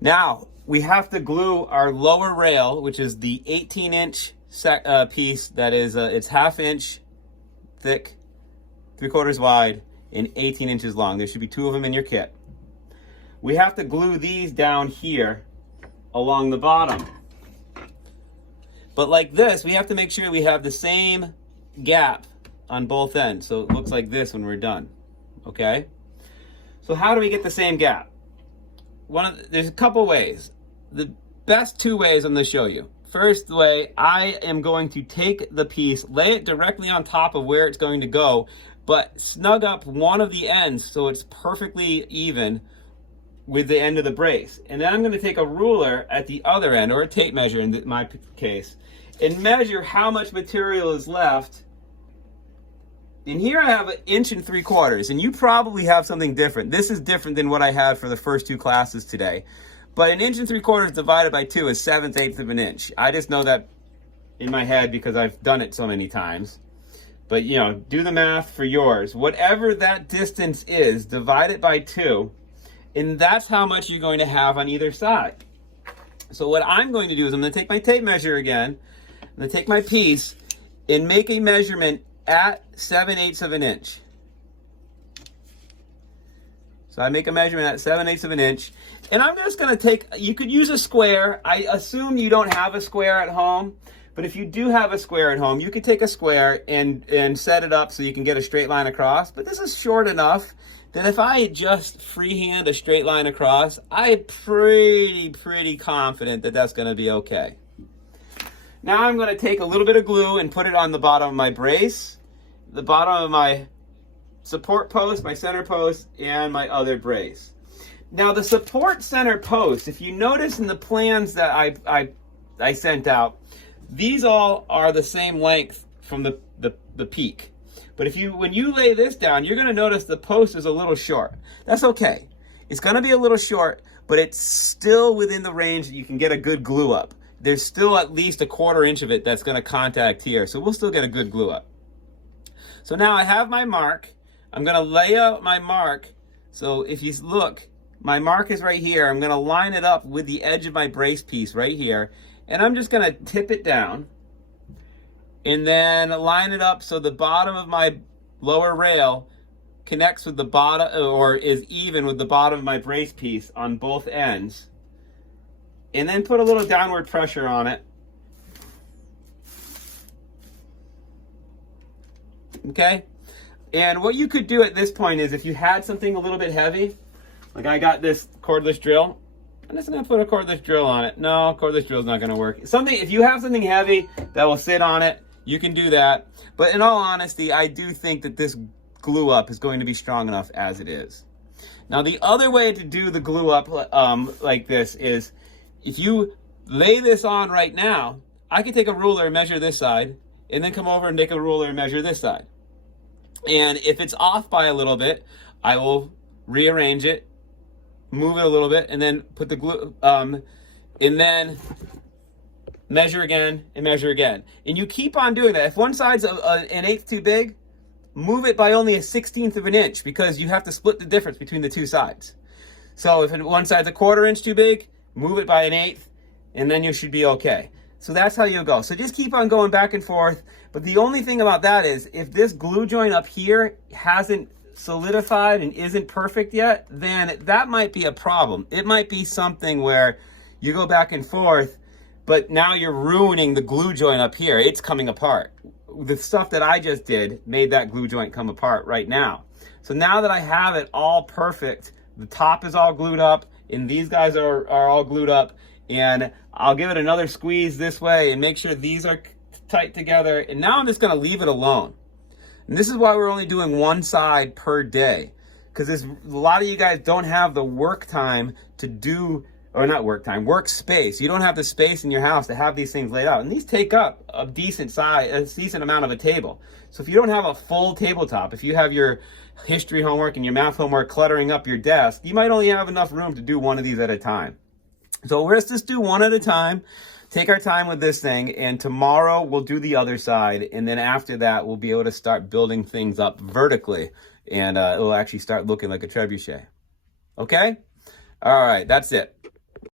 Now, we have to glue our lower rail, which is the 18-inch piece that is, it's 1/2 inch thick, 3/4 wide, and 18 inches long. There should be 2 of them in your kit. We have to glue these down here along the bottom. But like this, we have to make sure we have the same gap on both ends. So it looks like this when we're done, okay? So how do we get the same gap? There's a couple ways. The best 2 ways I'm gonna show you. First way, I am going to take the piece, lay it directly on top of where it's going to go, but snug up one of the ends so it's perfectly even with the end of the brace. And then I'm gonna take a ruler at the other end, or a tape measure in my case, and measure how much material is left. And here I have 1 3/4 inches, and you probably have something different. This is different than what I had for the first 2 classes today. But 1 3/4 inches divided by 2 is 7/8 of an inch. I just know that in my head because I've done it so many times. But you know, do the math for yours. Whatever that distance is, divide it by 2, and that's how much you're going to have on either side. So what I'm going to do is I'm going to take my tape measure again. I'm going to take my piece and make a measurement at 7/8 of an inch. So I make a measurement at 7/8 of an inch. And I'm just gonna take, you could use a square. I assume you don't have a square at home, but if you do have a square at home, you could take a square and set it up so you can get a straight line across. But this is short enough that if I just freehand a straight line across, I'm pretty confident that that's gonna be okay. Now I'm gonna take a little bit of glue and put it on the bottom of my brace, the bottom of my support post, my center post, and my other brace. Now the support center post, if you notice in the plans that I sent out, these all are the same length from the peak. But when you lay this down, you're gonna notice the post is a little short. That's okay. It's gonna be a little short, but it's still within the range that you can get a good glue up. There's still at least 1/4 inch of it that's gonna contact here, so we'll still get a good glue up. So now I have my mark. I'm gonna lay out my mark. So if you look, my mark is right here. I'm gonna line it up with the edge of my brace piece right here. And I'm just gonna tip it down and then line it up so the bottom of my lower rail connects with the bottom, or is even with the bottom of my brace piece on both ends. And then put a little downward pressure on it. Okay? And what you could do at this point is if you had something a little bit heavy, like I got this cordless drill, I'm just gonna put a cordless drill on it. No, cordless drill is not gonna work. If you have something heavy that will sit on it, you can do that. But in all honesty, I do think that this glue up is going to be strong enough as it is. Now the other way to do the glue up like this is, if you lay this on right now, I can take a ruler and measure this side, and then come over and take a ruler and measure this side. And if it's off by a little bit, I will rearrange it, move it a little bit, and then put the glue, and then measure again and measure again. And you keep on doing that. If one side's an 1/8 too big, move it by only 1/16 of an inch, because you have to split the difference between the 2 sides. So if one side's 1/4 inch too big, move it by 1/8, and then you should be okay. So that's how you'll go. So just keep on going back and forth. But the only thing about that is, if this glue joint up here hasn't solidified and isn't perfect yet, then that might be a problem. It might be something where you go back and forth, but now you're ruining the glue joint up here. It's coming apart. The stuff that I just did made that glue joint come apart right now. So now that I have it all perfect, the top is all glued up, and these guys are all glued up, and I'll give it another squeeze this way and make sure these are tight together. And now I'm just gonna leave it alone. And this is why we're only doing one side per day, because a lot of you guys don't have the work time to do, or not work time, work space. You don't have the space in your house to have these things laid out. And these take up a decent amount of a table. So if you don't have a full tabletop, if you have your history homework and your math homework cluttering up your desk, you might only have enough room to do one of these at a time. So let's just do one at a time. Take our time with this thing, and tomorrow we'll do the other side, and then after that we'll be able to start building things up vertically, and it'll actually start looking like a trebuchet. Okay? All right, that's it.